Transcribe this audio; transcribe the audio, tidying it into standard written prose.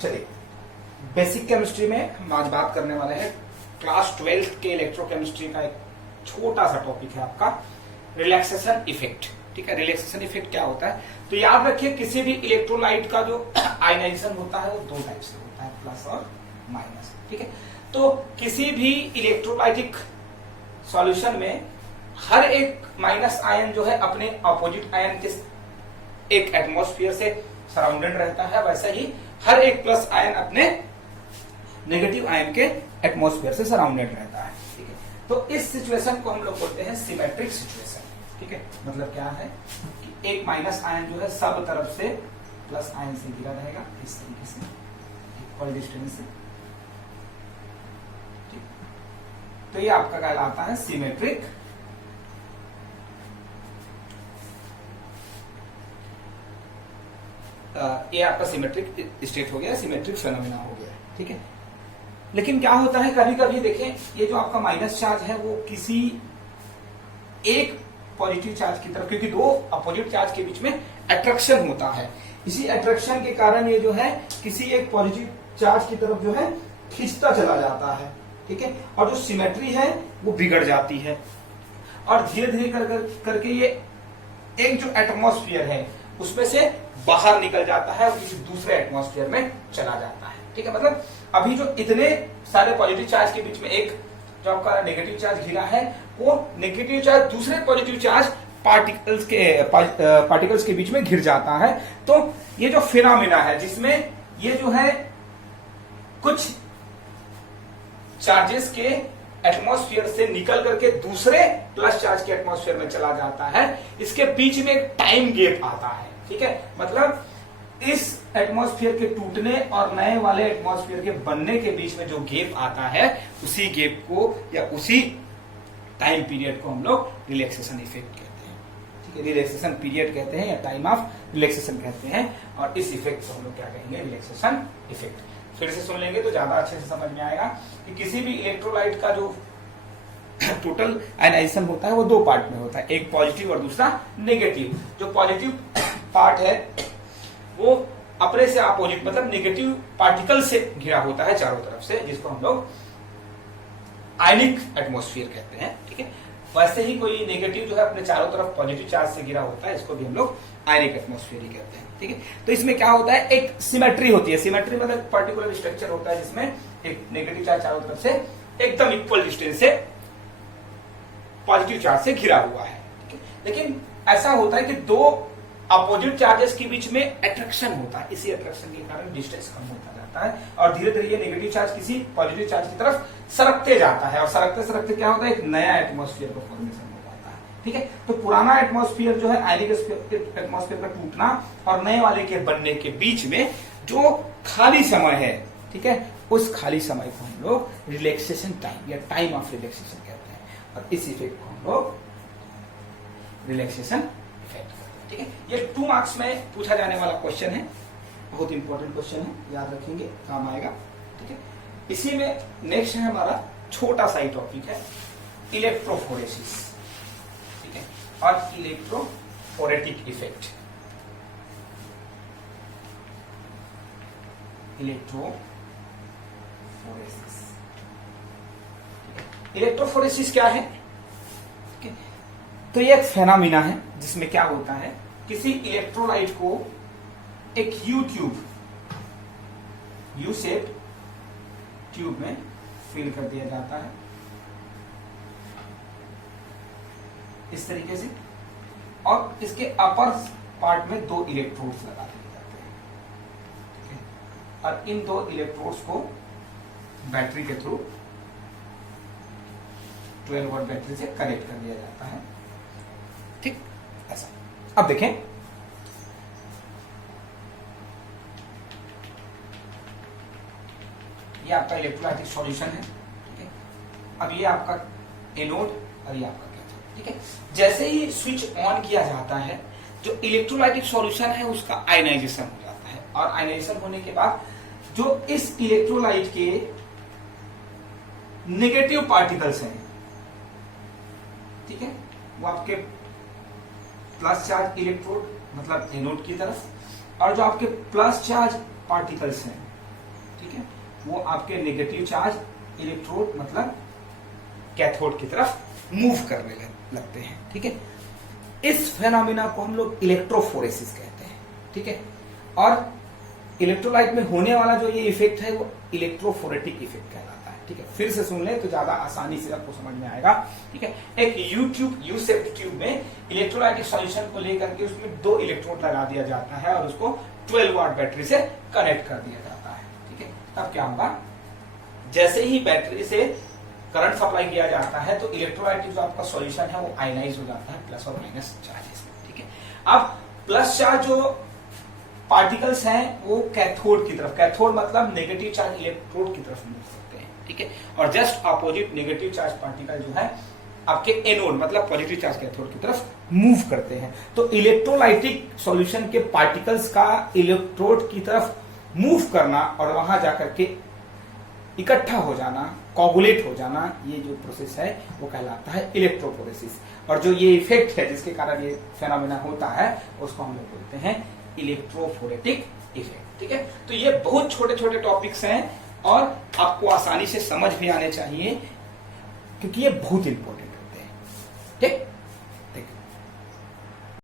चलिए, basic chemistry में हम आज बात करने वाले हैं क्लास 12th के इलेक्ट्रोकेमिस्ट्री का एक छोटा सा टॉपिक है आपका रिलैक्सेशन इफेक्ट। ठीक है, रिलैक्सेशन इफेक्ट क्या होता है? तो याद रखिए, किसी भी इलेक्ट्रोलाइट का जो आयनाइजेशन होता है वो दो टाइप से होता है, प्लस और माइनस। ठीक है, तो किसी भी इलेक्ट्रोलाइटिक सॉल्यूशन में हर एक माइनस आयन जो है अपने अपोजिट आयन के एक एटमॉस्फेयर से सराउंडेड रहता है, वैसे ही हर एक प्लस आयन अपने नेगेटिव आयन के एटमॉस्फेयर से सराउंडेड रहता है। ठीक है, तो इस सिचुएशन को हम लोग बोलते हैं सिमेट्रिक सिचुएशन। ठीक है, मतलब क्या है कि एक माइनस आयन जो है सब तरफ से प्लस आयन से घिरा रहेगा, इस तरीके से इक्वल डिस्टेंस से। तो ये आपका कहलाता है सिमेट्रिक ये आपका सिमेट्रिक स्टेट हो गया, सिमेट्रिक फेनोमेना हो गया। ठीक है, लेकिन क्या होता है कभी कभी देखें, ये जो आपका माइनस चार्ज है वो किसी एक पॉजिटिव चार्ज की तरफ, क्योंकि दो अपोजिट चार्ज के बीच में अट्रैक्शन होता है, इसी अट्रैक्शन के कारण ये जो है किसी एक पॉजिटिव चार्ज की तरफ जो है खींचता चला जाता है। ठीक है, और जो सिमेट्री है वो बिगड़ जाती है और धीरे धीरे करके ये एक जो एटमॉस्फेयर है उसमें से बाहर निकल जाता है और किसी दूसरे एटमॉस्फेयर में चला जाता है। ठीक है, मतलब अभी जो इतने सारे पॉजिटिव चार्ज के बीच में एक जो आपका नेगेटिव चार्ज घिरा है, वो नेगेटिव चार्ज दूसरे पॉजिटिव चार्ज पार्टिकल्स के बीच में घिर जाता है। तो ये जो फिनोमेना है जिसमें ये जो है कुछ चार्जेस के एटमॉस्फेयर से निकल करके दूसरे प्लस चार्ज के एटमॉस्फेयर में चला जाता है, इसके बीच में एक टाइम गैप आता है। ठीक है, मतलब इस एटमॉस्फेयर के टूटने और नए वाले एटमॉस्फेयर के बनने के बीच में जो गैप आता है, उसी गैप को या उसी टाइम पीरियड को हम लोग रिलैक्सेशन इफेक्ट कहते हैं। ठीक है, रिलैक्सेशन पीरियड कहते हैं या टाइम ऑफ रिलैक्सेशन कहते हैं, और इस इफेक्ट को हम लोग क्या कहेंगे? Relaxation effect. फिर से सुन लेंगे तो ज्यादा अच्छे से समझ में आएगा कि किसी भी इलेक्ट्रोलाइट का जो टोटल आयनाइजेशन होता है वो दो पार्ट में होता है, एक पॉजिटिव और दूसरा नेगेटिव। जो पॉजिटिव पार्ट है वो अपने से अपोजिट मतलब नेगेटिव पार्टिकल से घिरा होता है चारों तरफ से, जिसको हम लोग आयनिक एटमॉस्फेयर कहते हैं। ठीक है, वैसे ही कोई नेगेटिव जो है अपने चारों तरफ पॉजिटिव चार्ज से घिरा होता है, इसको भी हम लोग आयनिक एटमॉस्फेयर ही कहते हैं। ठीक है, तो इसमें क्या होता है, एक सिमेट्री होती है। सिमेट्री मतलब पर्टिकुलर स्ट्रक्चर होता है जिसमें एक नेगेटिव चार्ज चारों तरफ से एकदम इक्वल डिस्टेंस से पॉजिटिव चार्ज से घिरा हुआ है। ठीक है, लेकिन ऐसा होता है कि दो अपोजिट चार्जेस के बीच में अट्रैक्शन होता है, इसी अट्रैक्शन के कारण डिस्टेंस कम होता जाता है और धीरे धीरे ये नेगेटिव चार्ज किसी पॉजिटिव चार्ज की तरफ सरकते जाता है, और सरकते सरकते क्या होता है, एक नया एटमॉस्फेयर का फॉर्मेशन हो जाता है। ठीक है, तो पुराना एटमॉस्फेयर जो है आयनिक एटमॉस्फेयर का टूटना और नए वाले के बनने के बीच में जो खाली समय है, ठीक है, उस खाली समय को हम लोग रिलैक्सेशन टाइम या टाइम ऑफ रिलैक्सेशन कहते हैं, और इस इफेक्ट को हम लोग रिलैक्सेशन इफेक्ट कहते हैं। ठीक है, ये 2 मार्क्स में पूछा जाने वाला क्वेश्चन है, बहुत इंपॉर्टेंट क्वेश्चन है, याद रखेंगे, काम आएगा। ठीक है, इसी में नेक्स्ट है हमारा छोटा सा टॉपिक है इलेक्ट्रोफोरेसिस। ठीक है, और इलेक्ट्रोफोरेटिक इफेक्ट। इलेक्ट्रोफोरेसिस, इलेक्ट्रोफोरेसिस क्या है? तो ये एक फेनोमेना है जिसमें क्या होता है, किसी इलेक्ट्रोलाइट को एक यू शेप ट्यूब में फिल कर दिया जाता है इस तरीके से, और इसके अपर पार्ट में 2 इलेक्ट्रोड्स लगा दिए जाते हैं। ठीक है, और इन 2 इलेक्ट्रोड्स को बैटरी के थ्रू 12 वोल्ट बैटरी से कनेक्ट कर दिया जाता है। ठीक, ऐसा। अब देखें, ये आपका इलेक्ट्रोलाइटिक सॉल्यूशन है। ठीक है, अब ये आपका एनोड और ये आपका कैथोड। ठीक है, जैसे ही स्विच ऑन किया जाता है, जो इलेक्ट्रोलाइटिक सॉल्यूशन है उसका आयनाइजेशन हो जाता है, और आयनाइजेशन होने के बाद जो इस इलेक्ट्रोलाइट के नेगेटिव पार्टिकल्स हैं, ठीक है, वो आपके प्लस चार्ज इलेक्ट्रोड मतलब एनोड की तरफ, और जो आपके प्लस चार्ज पार्टिकल्स हैं ठीक है, वो आपके नेगेटिव चार्ज इलेक्ट्रोड मतलब कैथोड की तरफ मूव करने लगते हैं। ठीक है, इस फेनोमेना को हम लोग इलेक्ट्रोफोरेसिस कहते हैं। ठीक है, और इलेक्ट्रोलाइट में होने वाला जो ये इफेक्ट है वो इलेक्ट्रोफोरेटिक इफेक्ट कहलाता है। ठीक है, फिर से सुन ले तो ज्यादा आसानी से आपको समझ में आएगा। ठीक है, एक यू शेप्ड ट्यूब में इलेक्ट्रोलाइटिक सॉल्यूशन को लेकर के उसमें 2 इलेक्ट्रोड लगा दिया जाता है और उसको 12 वाट बैटरी से कनेक्ट कर दिया जाता है। ठीक है, तब क्या होगा, जैसे ही बैटरी से करंट सप्लाई किया जाता है तो इलेक्ट्रोलाइटिक जो आपका सॉल्यूशन है वो आयनाइज हो जाता है प्लस और माइनस चार्जेस। ठीक है, अब प्लस चार्ज जो पार्टिकल्स हैं वो कैथोड की तरफ, कैथोड मतलब नेगेटिव चार्ज इलेक्ट्रोड की तरफ मूव करते हैं। ठीक है, और just opposite negative charge particle जो है आपके एनोड मतलब पॉजिटिव चार्ज कैथोड की तरफ मूव करते हैं। तो इलेक्ट्रोलाइटिक सॉल्यूशन के पार्टिकल्स का इलेक्ट्रोड की तरफ मूव करना और वहां जाकर के इकट्ठा हो जाना, कोगुलेट हो जाना, ये जो प्रोसेस है वो कहलाता है इलेक्ट्रोफोरेसिस। और जो ये इफेक्ट है जिसके कारण ये फेनोमेना होता है उसको हम लोग बोलते हैं इलेक्ट्रोफोरेटिक इफेक्ट। ठीक है, तो ये बहुत छोटे छोटे टॉपिक्स हैं और आपको आसानी से समझ भी आने चाहिए क्योंकि ये बहुत इंपॉर्टेंट होते हैं। ठीक।